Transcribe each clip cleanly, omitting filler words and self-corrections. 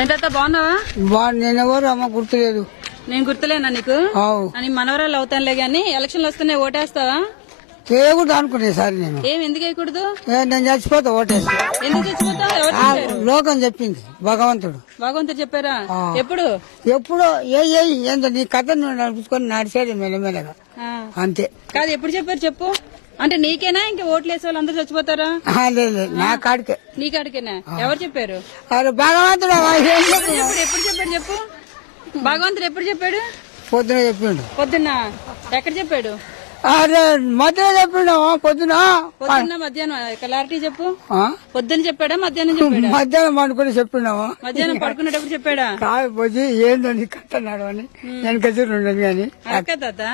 ఏంటత్తా బాగున్నావా? నేనెవరు అమ్మ గుర్తులేదు. నేను గుర్తులేనా నీకు? అని మనవరాలు అవుతానులే గాని ఎలక్షన్లు వస్తున్నాయి, ఓటేస్తావా? చేయకూడదు అనుకునే సార్ నేను. ఏం ఎందుకు వేయకూడదు? నేను చచ్చిపోతా ఓటేస్తా. ఎందుకు చచ్చిపోతావు? ఎవరు చెప్పారు? లోకం చెప్పింది, భగవంతుడు. భగవంతుడు చెప్పారా? ఎప్పుడు? ఎప్పుడో ఏందో నీ కథ నువ్వు నడుపుకొని నడిచేది మెల్లమెల్లగా అంతే. కాదు, ఎప్పుడు చెప్పారు చెప్పు. అంటే నీకేనా ఇంకా ఓట్లు వేసే వాళ్ళందరూ చచ్చిపోతారా? లేదు, నా కాడికే. నీ కాడికేనా? ఎవరు చెప్పారు? అరే భగవంతుడు ఎప్పుడు చెప్పాడు చెప్పు. భగవంతుడు ఎప్పుడు చెప్పాడు? పొద్దున చెప్పిండు. పొద్దున్న ఎక్కడ చెప్పాడు? అరే మధ్యలో చెప్పిండు. పొద్దున మధ్యాహ్నం క్లారిటీ చెప్పు. పొద్దున్న చెప్పాడా మధ్యాహ్నం చెప్పాడా? మధ్యాహ్నం పడుకుని చెప్పిండావా? మధ్యాహ్నం పడుకునేటప్పుడు చెప్పాడా? కాకపోతే ఏందో నీ కట్టన్నాడు అని వెనక ఉండదు కానీ తాత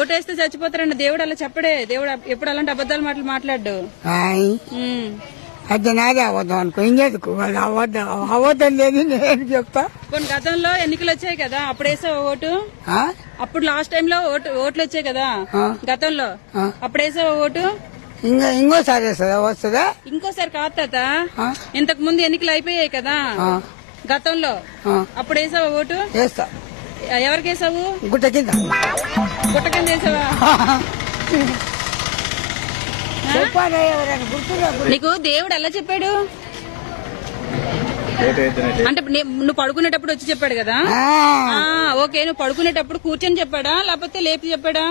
ఓటేస్తే చచ్చిపోతారండి. దేవుడు అలా చెప్పడే. దేవుడు ఎప్పుడు అలాంటి అబద్ధాలు మాట్లాడు. అది నాదే అబద్ధం అనుకో, ఇంకెందుకు వాళ్ళు అబద్ధం లేదు నేను చెప్తా. కొన్ని గతంలో ఎన్నికలు వచ్చాయి కదా, అప్పుడు వేసావు ఓటు? అప్పుడు లాస్ట్ టైం లో ఓట్లు వచ్చాయి కదా గతంలో, అప్పుడు వేసావు ఓటు? ఇంకోసారి వస్తుందా? ఇంకోసారి కాదు తాత, ఇంతకు ముందు ఎన్నికలు అయిపోయాయి కదా గతంలో, అప్పుడు వేసావా ఓటు? వేస్తా. ఎవరికి వేసావు? గుట్ట కింద. గుట్ట కింద వేసావా? నీకు దేవుడు ఎలా చెప్పాడు? అంటే నువ్వు పడుకునేటప్పుడు వచ్చి చెప్పాడు కదా. ఓకే, నువ్వు పడుకునేటప్పుడు కూర్చొని చెప్పాడా లేకపోతే లేపి చెప్పాడా?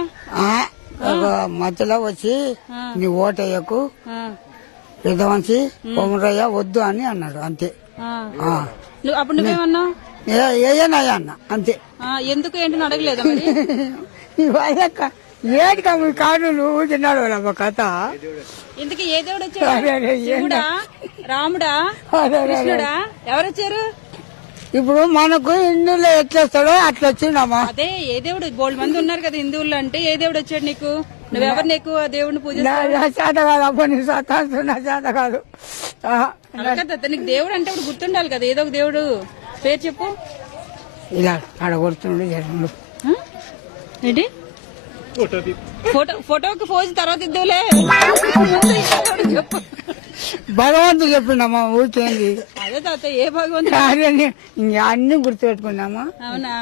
మధ్యలో వచ్చి నీ ఓటయ్యకు పెద్దవంశీ కొమరయ్య వద్దు అని అన్నాడు అంతే. అప్పుడు నువ్వేమన్నావు? ఏయనయ్యా అన్న అంతే. ఎందుకు ఏంటని అడగలేదా? ఏడికా మీ కాడు నువ్వు తిన్నాడు అమ్మ కథ. ఇంతకీ ఏ దేవుడు వచ్చాడు? శివుడా, రాముడా, కృష్ణుడా? ఎవరు వచ్చారు? ఇప్పుడు మనకు హిందువులో ఎట్లేస్తాడో అట్లా వచ్చిండమ్మా. అదే ఏ దేవుడు? బోల్డ్ మంది ఉన్నారు కదా హిందువుల్లో. అంటే ఏ దేవుడు వచ్చాడు నీకు? నువ్వెవరిని ఎక్కువ దేవుడిని పూజిస్తావు? చేత కాదు అబ్బా, నీ సత్తా చేత కాదు. నీకు దేవుడు అంటే ఇప్పుడు గుర్తుండాలి కదా, ఏదో ఒక దేవుడు పేరు చెప్పు. ఇలా ఆడ గుర్తుండే ఏంటి? ఫోటోకి పోజ్ తర్వాత ఇద్దులే. భగవంతుడు చెప్పిండమ్మా ఊరికేంది. అదే తాత, ఏ భగవంతుడు? అన్ని గుర్తుపెట్టుకున్నామా? అవునా?